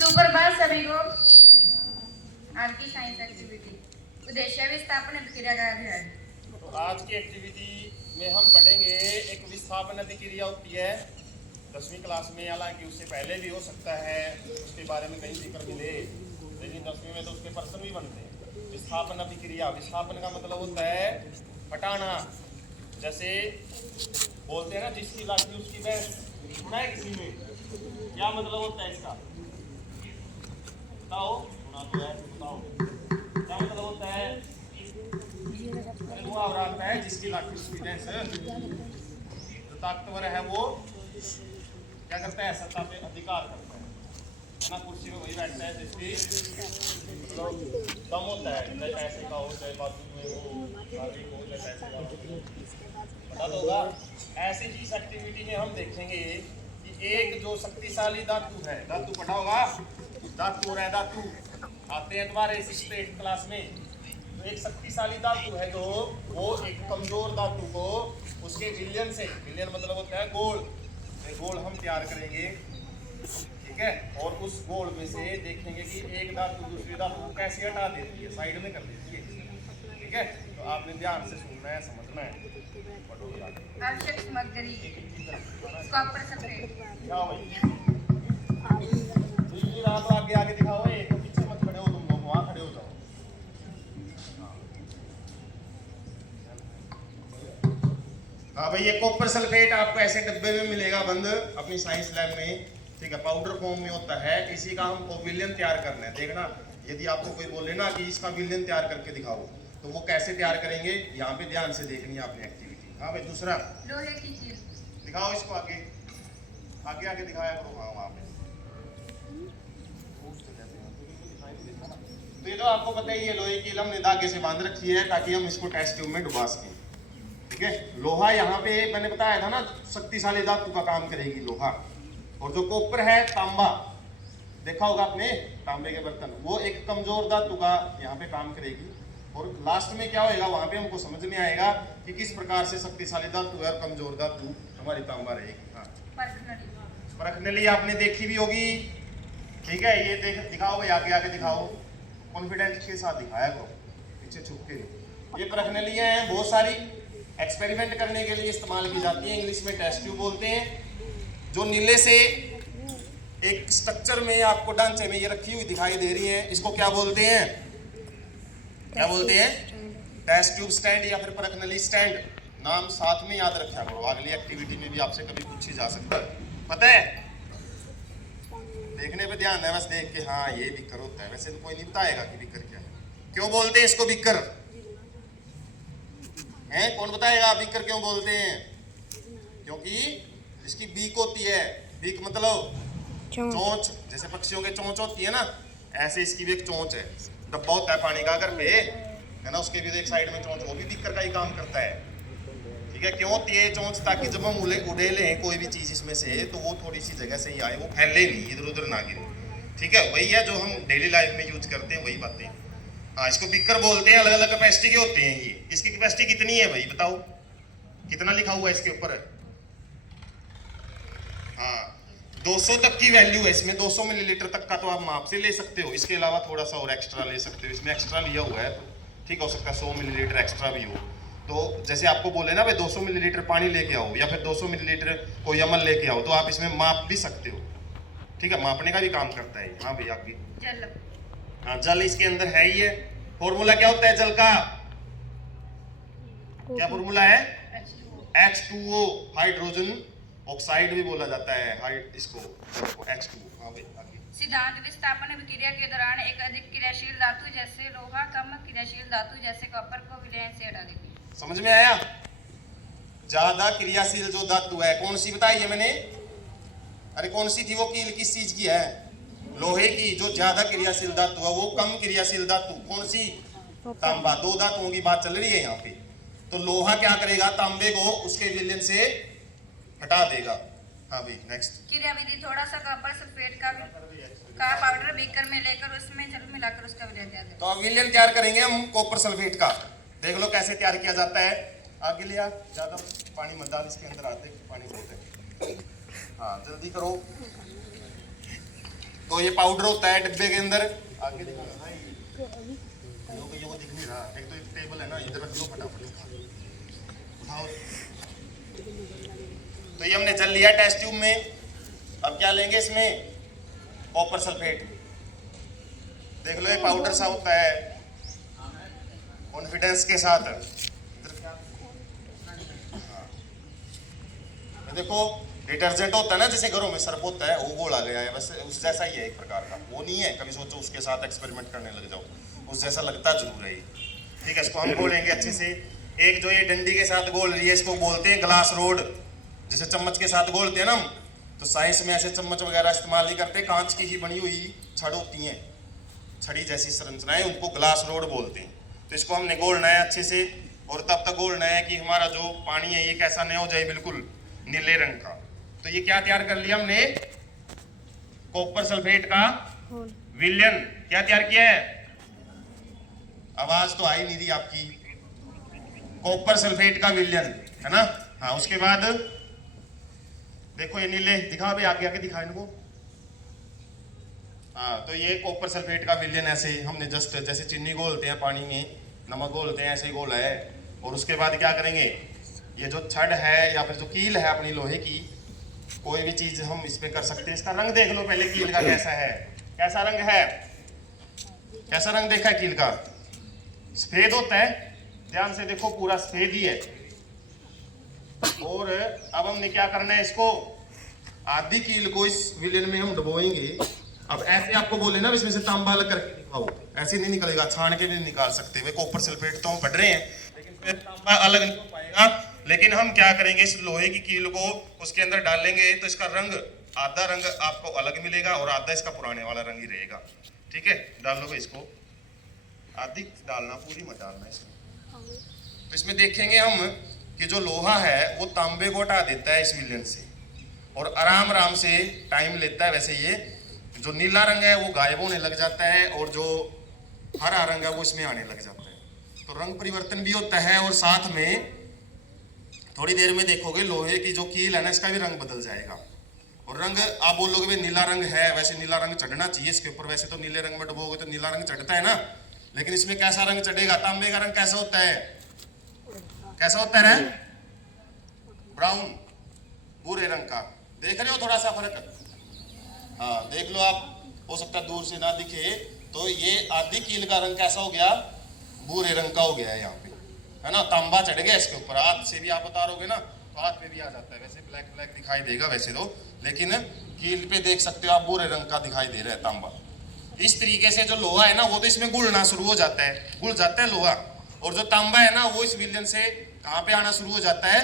सुप्रभात सभी को। आपकी साइंस एक्टिविटी उद्देश्य विस्थापन अभिक्रिया का अध्ययन। तो आज की एक्टिविटी में हम पढ़ेंगे एक विस्थापन अभिक्रिया होती है 10वीं क्लास में, हालांकि उससे पहले भी हो सकता है, उसके बारे में कहीं जिक्र मिले, लेकिन 10वीं में तो उसके पर्सन भी बनते हैं। विस्थापन अभिक्रिया, विस्थापन का मतलब होता है हटाना। जैसे बोलते हैं ना, जिसकी लाठी उसकी भैंस, सुना है किसी में? क्या मतलब होता है इसका? बताओ, सुना तो है, बताओ क्या मतलब होता है? मुहावरा आता है, जिसकी लाठी उसकी भैंस। जो ताकतवर है वो क्या करता है? सत्ता पे अधिकार करता है ना, कुर्सी में वही बैठता है जिसकी मतलब दम होता है, चाहे पैसे का हो, चाहे बाजू में हो, शारीरिक हो, चाहे पैसे का हो, पता तो होगा। ऐसे ही इस एक्टिविटी में हम देखेंगे कि एक जो शक्तिशाली धातु है, धातु पढ़ा होगा, धातु और धातु आते हैं तुम्हारे 6th 8th क्लास में। तो एक शक्तिशाली धातु है जो, वो एक कमजोर धातु को उसके विलयन से, विलयन मतलब होता है गोल, गोल हम तैयार करेंगे, ठीक है। और उस गोल में से देखेंगे कि एक धातु दूसरी धातु को कैसे हटा देती है, साइड में कर देती है, ठीक है। तो आपने ध्यान से सुनना है, समझना है। आवश्यक सामग्री कॉपर सल्फेट। क्या भाई तो आगे आगे दिखाओ, एक तो पीछे मत खड़े हो तुम लोग, वहां खड़े हो जाओ। हाँ भाई, ये कॉपर सल्फेट आपको ऐसे डब्बे में मिलेगा बंद अपनी साइंस लैब में, ठीक है। पाउडर फॉर्म में होता है। इसी का हमको विलयन तैयार करना है। देखना, यदि आपको कोई बोले ना कि इसका विलयन तैयार करके दिखाओ, तो वो कैसे तैयार करेंगे, यहाँ पे ध्यान से देखनी है आपने एक्टिविटी। हाँ भाई, दूसरा लोहे की कील दिखाओ, इसको आगे आगे आगे दिखाया करो। हाँ वहाँ पे तो ये तो आपको पता ही है, लोहे की हमने धागे से बांध रखी है ताकि हम इसको टेस्ट ट्यूब में डुबा सकें, ठीक है। लोहा यहाँ पे मैंने बताया था ना, शक्तिशाली धातु का काम करेगी लोहा। और जो कॉपर है, तांबा, देखा होगा आपने तांबे के बर्तन, वो एक कमजोर धातु का यहाँ पे काम करेगी। और लास्ट में क्या होएगा, वहां पे हमको समझ में आएगा कि किस प्रकार से शक्तिशाली धातु है और कमजोर धातु हमारी तांबा रहेगी। हाँ, परखनली आपने देखी भी होगी, ठीक है। ये दिखाओ भाई, आगे आगे दिखाओ, कॉन्फिडेंस के साथ दिखाया करो, पीछे छुप के नहीं। ये परखनलियां हैं, बहुत सारी एक्सपेरिमेंट करने के लिए इस्तेमाल की जाती है, इंग्लिश में टेस्ट ट्यूब बोलते हैं। जो नीले से एक स्ट्रक्चर में आपको ढांचे में ये रखी हुई दिखाई दे रही है, इसको क्या बोलते हैं? क्या बोलते हैं? टेस्ट ट्यूब स्टैंड या फिर परखनली स्टैंड। नाम साथ में याद रखा करो, अगली एक्टिविटी में भी आपसे कभी पूछी जा सकता है, पता है। देखने पे ध्यान है, बस देख के हाँ ये बिकर होता है। वैसे तो कोई नहीं बताएगा कि बिकर क्या है। क्यों बोलते हैं इसको बिकर? हैं, कौन बताएगा बिकर क्यों बोलते हैं? क्योंकि इसकी बीक होती है। बीक मतलब चोंच, जैसे पक्षियों के चोंच होती है ना, ऐसे इसकी भी एक चोंच है। डब्बा होता है पानी का घर पे, है ना, उसके भी एक साइड में चोंच, वो भी बिकर का ही काम करता है, ठीक है। क्यों होती है चोंच? ताकि जब हम उड़ेले कोई भी चीज इसमें से, तो वो थोड़ी सी जगह से ही आए, वो फैले नहीं, इधर उधर ना गिरे, ठीक है। वही है जो हम डेली लाइफ में यूज करते हैं, वही बातें। हाँ, इसको बिकर बोलते हैं। अलग अलग कैपेसिटी के होते हैं ये। इसकी कैपेसिटी कितनी है भाई, बताओ कितना लिखा हुआ है इसके ऊपर? हाँ, 200 तक की वैल्यू है इसमें। 200 मिलीलीटर तक का तो आप माप से ले सकते हो, इसके अलावा थोड़ा सा और एक्स्ट्रा ले सकते हो। इसमें एक्स्ट्रा लिया हुआ है, तो ठीक हो सकता है 100 मिलीलीटर एक्स्ट्रा भी हो। तो जैसे आपको बोले ना भाई 200 मिलीलीटर पानी लेके आओ या फिर 200 मिलीलीटर कोई अमल लेके आओ, तो आप इसमें माप भी सकते हो, ठीक है। मापने का भी काम करता है। हाँ भाई, आपकी जल। हाँ, जल इसके अंदर है ही है। फॉर्मूला क्या होता है जल का? क्या फॉर्मूला है? H2O, हाइड्रोजन ऑक्साइड भी बोला जाता है, इसको H2O। हाँ भाई, आगे। सिद्धांत विस्थापन अभिक्रिया के दौरान एक अधिक क्रियाशील धातु जैसे लोहा कम क्रियाशील धातु जैसे कॉपर को विलयन से हटा देती है। समझ में आया? ज्यादा क्रियाशील जो धातु है, कौन सी बताई है मैंने? अरे कौन सी थी वो कील, किस चीज की है? लोहे की। जो ज्यादा क्रियाशील धातु है वो कम क्रियाशील धातु कौन सी? तांबा। दो धातुओं की बात चल रही है यहाँ पे। तो लोहा क्या करेगा? तांबे को उसके विलयन से हटा देगा। हाँ भाई, नेक्स्ट क्रियाविधि थोड़ा सा कॉपर सल्फेट का पाउडर बीकर में लेकर उसमें जल मिलाकर उसका विलयन तैयार करें। तो अब विलयन तैयार करेंगे हम कॉपर सल्फेट का। देख लो कैसे तैयार किया जाता है। आगे लिया, ज्यादा पानी मत डाल इसके अंदर, आते पानी बहुत है। हाँ जल्दी करो। तो ये पाउडर होता है डिब्बे के अंदर। आगे दिखाना भाई, ये दिख नहीं रहा। एक तो एक टेबल है ना, इधर रख लो फटाफट उठाओ। तो ये हमने जल लिया टेस्ट ट्यूब में। अब क्या लेंगे इसमें, कॉपर सल्फेट। देख लो ये पाउडर सा होता है, कॉन्फिडेंस के साथ। देखो डिटर्जेंट होता है ना, जैसे घरों में सर्फ होता है, वो घोला गया है, बस उस जैसा ही है एक प्रकार का। वो नहीं है कभी सोचो उसके साथ एक्सपेरिमेंट करने लग जाओ, उस जैसा लगता जरूर है। ठीक है, इसको हम घोलेंगे अच्छे से। एक जो ये डंडी के साथ घोल रही है, इसको बोलते हैं ग्लास रोड। जैसे चम्मच के साथ घोलते हैं ना हम, तो साइंस में ऐसे चम्मच वगैरह इस्तेमाल नहीं करते, कांच की ही बनी हुई छड़ होती हैं, छड़ी जैसी संरचनाएं, उनको ग्लास रोड बोलते हैं। तो इसको हमने घोलना है अच्छे से, और तब तक घोलना है कि हमारा जो पानी है ये कैसा नहीं हो जाए, बिल्कुल नीले रंग का। तो ये क्या तैयार कर लिया हमने, कॉपर सल्फेट का विलयन। क्या तैयार किया है, आवाज तो आई नहीं रही आपकी। कॉपर सल्फेट का विलयन है ना। हाँ, उसके बाद देखो ये नीले दिखा भाई, आगे आगे दिखा इनको। हाँ, तो ये कॉपर सल्फेट का विलयन ऐसे हमने जस्ट जैसे चीनी घोलते हैं पानी में, नमक घोलते हैं, ऐसे ही घोला है। और उसके बाद क्या करेंगे, ये जो छड़ है या फिर जो कील है अपनी लोहे की, कोई भी चीज हम इसमें कर सकते हैं। इसका रंग देख लो पहले, कील का कैसा है, कैसा रंग है, कैसा रंग देखा है कील का, सफेद होता है। ध्यान से देखो, पूरा सफेद ही है। और अब हमने क्या करना है, इसको आधी कील को इस विलयन में हम डुबोएंगे। अब ऐसे आपको बोले ना इसमें से तांबा अलग करके दिखाओ, ऐसे नहीं निकलेगा, छान के नहीं निकाल सकते। वे कॉपर सल्फेट तो हम पढ़ रहे हैं, लेकिन फिर तांबा अलग नहीं हो पाएगा। लेकिन हम क्या करेंगे, इस लोहे की कील को उसके अंदर डालेंगे, तो इसका रंग, आधा रंग आपको अलग मिलेगा और आधा इसका पुराने वाला रंग ही रहेगा। ठीक है, डाल लो इसको, आधी डालना, पूरी मत डालना इसमें। तो इसमें देखेंगे हम कि जो लोहा है वो तांबे को हटा देता है इस विलयन से, और आराम आराम से टाइम लेता है। वैसे ये जो नीला रंग है वो गायब होने लग जाता है, और जो हरा रंग है वो इसमें आने लग जाता है। तो रंग परिवर्तन भी होता है, और साथ में थोड़ी देर में देखोगे लोहे की जो कील है ना, इसका भी रंग बदल जाएगा। और रंग आप बोलोगे भाई नीला रंग है, वैसे नीला रंग चढ़ना चाहिए इसके ऊपर। वैसे तो नीले रंग में डुबोगे तो नीला रंग चढ़ता है ना, लेकिन इसमें कैसा रंग चढ़ेगा, तांबे का रंग कैसा होता है, कैसा होता है, ब्राउन, भूरे रंग का। देख रहे हो थोड़ा सा फर्क। हाँ, देख लो आप, हो सकता है दूर से ना दिखे। तो ये आधी कील का रंग कैसा हो गया, भूरे रंग का हो गया है यहाँ पे, है ना, तांबा चढ़ गया इसके ऊपर। हाथ से भी आप बता रहोगे ना तो हाथ पे भी आ जाता है, वैसे ब्लैक ब्लैक दिखाई देगा वैसे तो, लेकिन कील पे देख सकते हो आप भूरे रंग का दिखाई दे रहा है तांबा। इस तरीके से जो लोहा है ना वो तो इसमें घुलना शुरू हो जाता है, घुल जाता है लोहा। और जो तांबा है ना वो इस विलयन से कहाँ पे आना शुरू हो जाता है,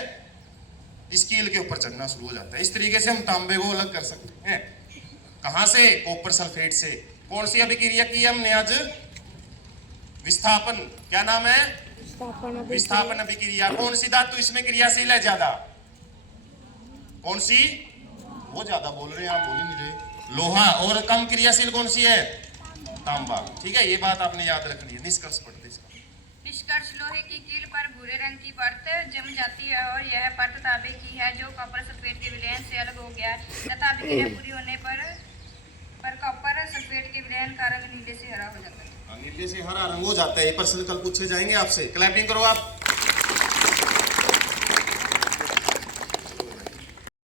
इस कील के ऊपर चढ़ना शुरू हो जाता है। इस तरीके से हम तांबे को अलग कर सकते हैं। कहां से, कॉपर सल्फेट से। कौन सी अभिक्रिया की हमने आज, विस्थापन। क्या नाम है, विस्थापन अभिक्रिया। कौन सी धातु इसमें क्रियाशील है ज्यादा, कौन सी, वो ज्यादा बोल रहे हैं आप, बोल ही नहीं रहे। लोहा। और कम क्रियाशील कौन सी है, तांबा। ठीक है, ये बात आपने याद रखनी है। निष्कर्ष पढ़ते इसका। निष्कर्ष, लोहे की कील पर भूरे रंग की परत जम जाती है और यह परत तांबे की है जो कॉपर सल्फेट के विलयन से अलग हो गया है, तथा अभिक्रिया पूरी होने पर कॉपर सल्फेट के विलयन का रंग नीले से हरा हो जाता है। नीले से हरा रंग हो जाता है। ये प्रश्न कल पूछे जाएंगे आपसे। क्लैपिंग करो आप।